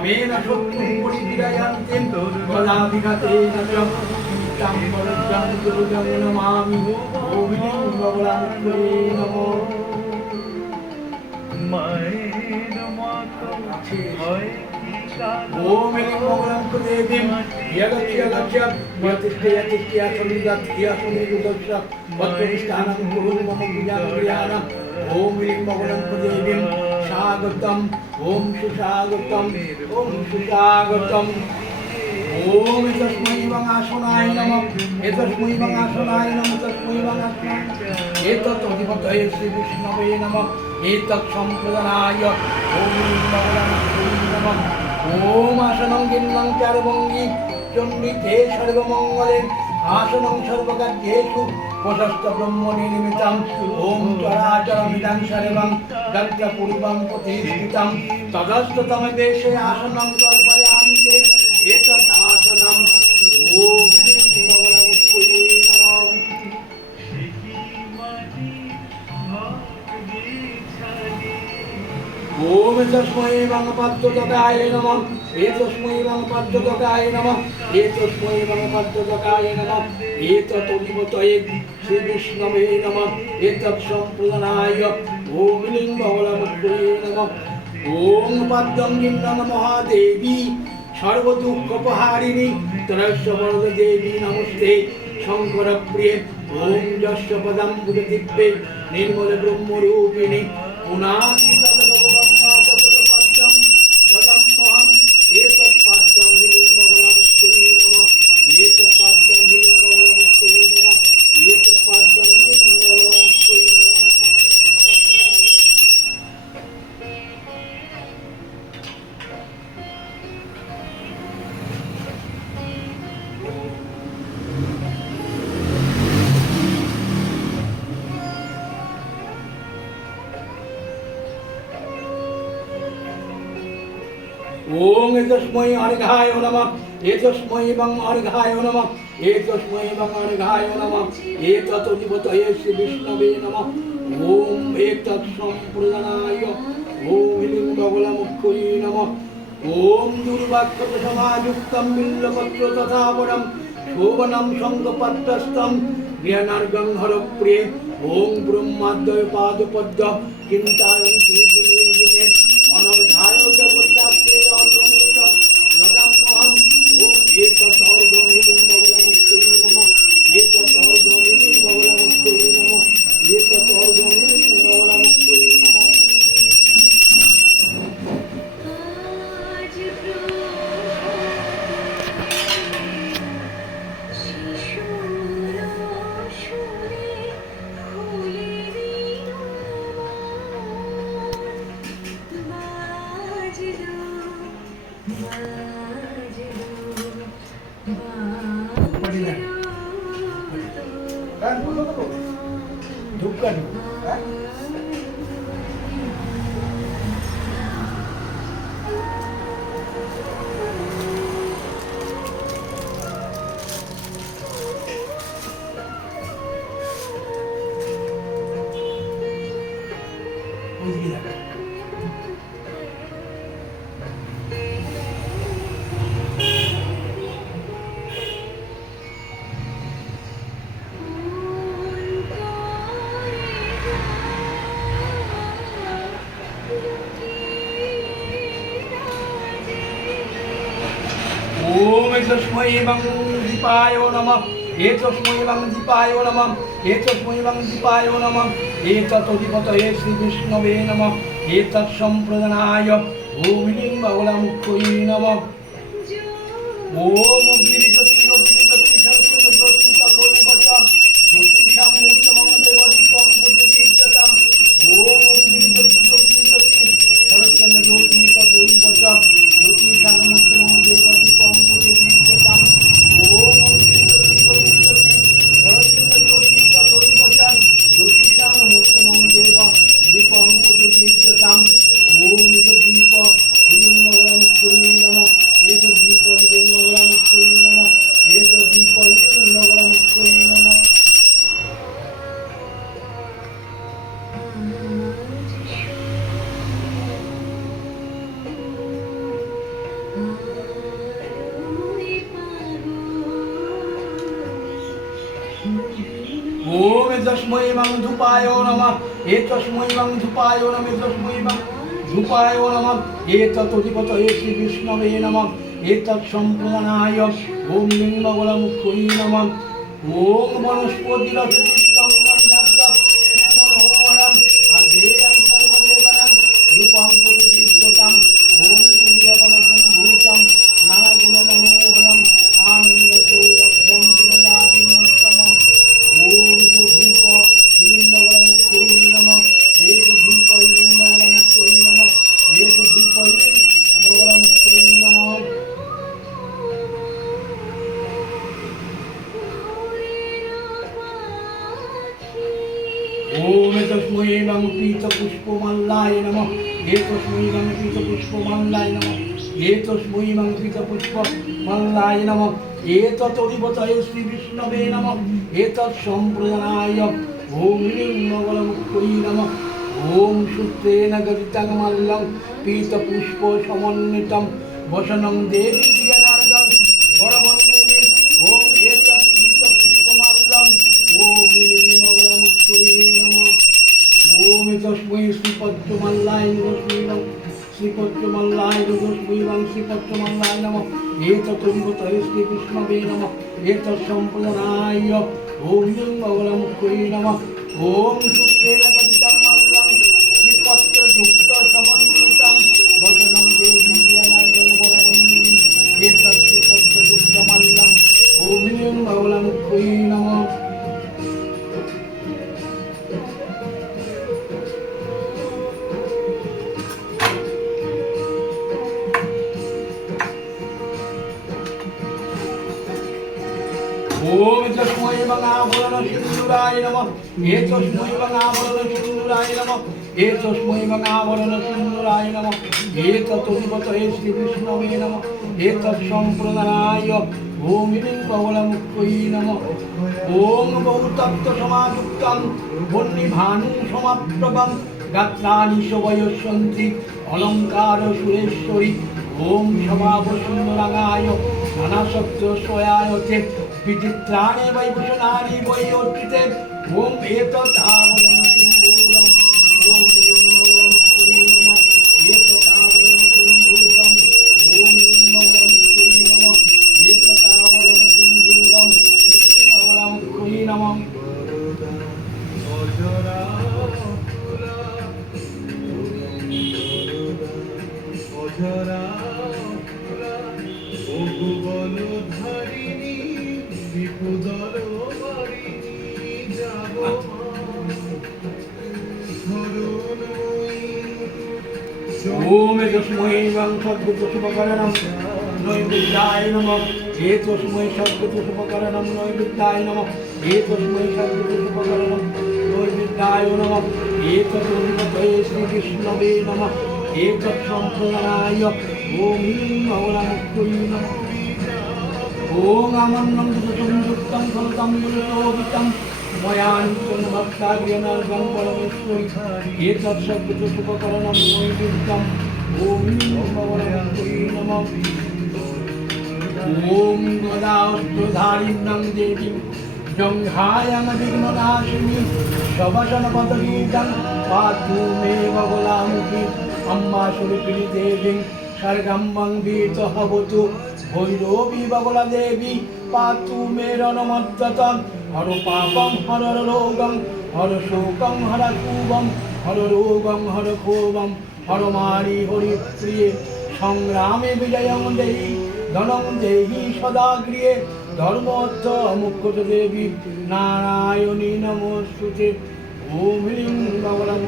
মমেন শত্রুং পরিবিরায়ান্তে বলাভিঘাতেন চ চিত্তাং বরদ্দাং দুর্গং নমামি ওমিলিং বগলামুত্রে নমো মায়ের মতো হয় কি কালো ওমিলিং বগলামুত্রে দেবীম यगच्छ यगच्छ यतिष्ठ यतिष्ठ यासमिदत् यासमिदुदच्छ वत्तविष्ठानं कुरु मम विजानप्रियाणम् ॐ ह्रीं भगवन्पदेवीं सुषागतम ओम सुषागतम ओम सुषागतम ओम तस्मै वंगासनाय नमः एतस्मै वंगासनाय नमः तस्मै वंगासनाय एतत् अधिपतये श्रीविष्णवे नमः एतत् सम्प्रदाय ॐ नमः ॐ आसनं गिन्नं चारुभङ्गी चण्डिते सर्वमङ्गले आसनं सर्वकार्येषु প্রশস্ত ব্রহ্ম নির্মিতাম ওম চরাচরমিদং সর্বং দগ্ধ পূর্বং প্রতিষ্ঠিতম। তদস্ততম দেশে আসনং কল্পয়ামি এতৎ আসনম ওম নমঃ ওম তস্মৈবং পদ্মতকায় নমঃ। এ তস্মৈবং পদ্মতকায় নমঃ। এ তস্মৈবং পদ্মতকায় নমঃ। এ ততবিমতয়ে শ্রীবিষ্ণবে নমঃ। এতৎসম্পূর্ণায় ওম লিঙ্গবলমুদ্রয়ে নমঃ। ওম পদ্মঙ্গিং নমঃ দেবী সর্বদুঃখপহারিণী ত্রয়স্য বরদ দেবী নমস্তে। শঙ্কর প্রিয়ে ওম যস্য পদম দিব্যে নির্মল ব্রহ্মরূপিণী পুনা ওং এতস্ময়ী অর্ঘায় নম। এতস্ময়ী এবং অর্ঘায় নম। এতস্ময়ী এবং অর্ঘায় নম। এততদিবত এ শ্রী বিষ্ণবে নম। ওম এতৎসম্প্রদানায় ওম হিলিং বগলমুক্ষয়ী নম। ওম দুর্বাক্ষত সমাযুক্তম বিল্লপত্র তথাপরম। শোভনম সঙ্গপত্রস্তম জ্ঞানার্গম হর প্রিয় ওম ব্রহ্মাদ্বয় পাদপদ্ম চিন্তায়ন শ্রী দিনে দিনে अनवधायो जगोत्यात्रे और दोमेता गदम मोहन ओम एतत और दोमिदुम बवलमुक्ति नमः एतत और दोमिदुम बवलमुक्ति नमः एतत और kan butuh tuh juga nih kan Muy bien. বং দীপায় নমঃ এতস্मै বং দীপায় নমঃ এতস্मै বং দীপায় নমঃ এততোধিপতয়ে শ্রীবিষ্ণবে নমঃ এতৎ সম্প্রদানায় ওম লিং বগলামুখ্যৈ নমঃ ওম অগ্নিজ্যোতি অগ্নিজ্যোতি জ্যোতি তথৈ বচন জ্যোতিষাং উত্তমং দেবদীপং প্রতিবিদ্যতাম ওম অগ্নিজ্যোতি ওম তস্মৈ মং ধূপায় নমঃ এ তস্মৈ মং ধূপায় নমঃ তস্মৈ মং ধূপায় নমঃ এতৎ অধিপত এ শ্রী বিষ্ণবে নমঃ এতৎ সম্প্রদানায় ওম লিঙ্গবলমুখৈ নমঃ ওম সর্বদেবানাং রূপং প্রতিদিব্যতাম ওম সূর্যবনসম্ভূতম পুষ্পমাল্লায় নমঃ। এতস্मै নম পীত পুষ্পমাল্লায় নমঃ। এতস্मै নম পীত পুষ্পমাল্লায় নমঃ। এততরিবতয়ে শ্রী বিষ্ণবে নমঃ। এতৎ সম্প্রদানায় ওম লিঙ্গবলমুক্তৈ নমঃ। ওম সূত্রেণ গদিতং মল্লং পীত পুষ্প সমন্বিতম বসনং দেবী শ্রীপদ্মমাল্লায় নমঃ। এততরিবতয়ে শ্রী বিষ্ণবে নমঃ। এতৎ সম্প্রদানায় ওম লিঙ্গবলমুক্তৈ নমঃ। ওম সূত্রেণ গদিতং মল্লং শ্রীপত্রযুক্ত সমন্বিতম বসনং দেবী বড়মন্দিরে এতৎ শ্রীপত্রযুক্তমাল্লং ওম লিঙ্গবলমুক্তৈ নমঃ। সিন্দুরায় নমঃ। এ তস্मै মঙ্গাভরণ সিন্দুরায় নমঃ। এ তস্मै মঙ্গাভরণ সিন্দুরায় নমঃ। এ ততোদিবত হে শ্রী বিষ্ণবে নমঃ। এ তৎসম্প্রদানায় ওম লিঙ্গবলমুক্তৈ নমঃ। ওম বহুতত্ত্ব সমাযুক্তং অলঙ্কার সুরেশ্বরী। ওম সমাবসুন্দরাঙায় নানাশব্দ সোয়ায় विचित्राणि वै पुरुषाणि वै योत्कृते ॐ एतत् आवरणम् ॐ तस्मै वं सद्गुतसुपकरणं नैविद्याय नमः हे तस्मै सद्गुतसुपकरणं नैविद्याय नमः हे तस्मै सद्गुतसुपकरणं नैविद्याय नमः एतत्सम्पतये नमः एतत्सम्प्रदाय ॐ भवनमुक्तुं नमः ॐ आमन्नं दुःखं আমন্নং সংযুক্তং ফলতং বিলোবিতং ময়া নিত্যং ভক্তাগ্র্যনর্গং পরমেশ্বরী এতৎ সদ্গত শুভকরণম নৈবিদ্যম ওম মৌলামুক্তৈ নমঃ ওম গদাস্ত্রধারিণং দেবীং। জঙ্ঘায়াং বিঘ্ননাশিনী সবসন পদগীতং ভৈরবী বগলা দেবী পাতু মে রণমদ্যতম। হর পাপং হর রোগং হর শোকং হর কুবম হর রোগং হর ক্ষোভম। হর মারি হরি প্রিয়ে, সংগ্রামে বিজয়ং দেহি ধনং দেহি সদা গৃহে। ধর্ম অর্থ মুখ্য দেবী, নারায়ণী নমস্তুতে। ওম হ্রিং বাবলাম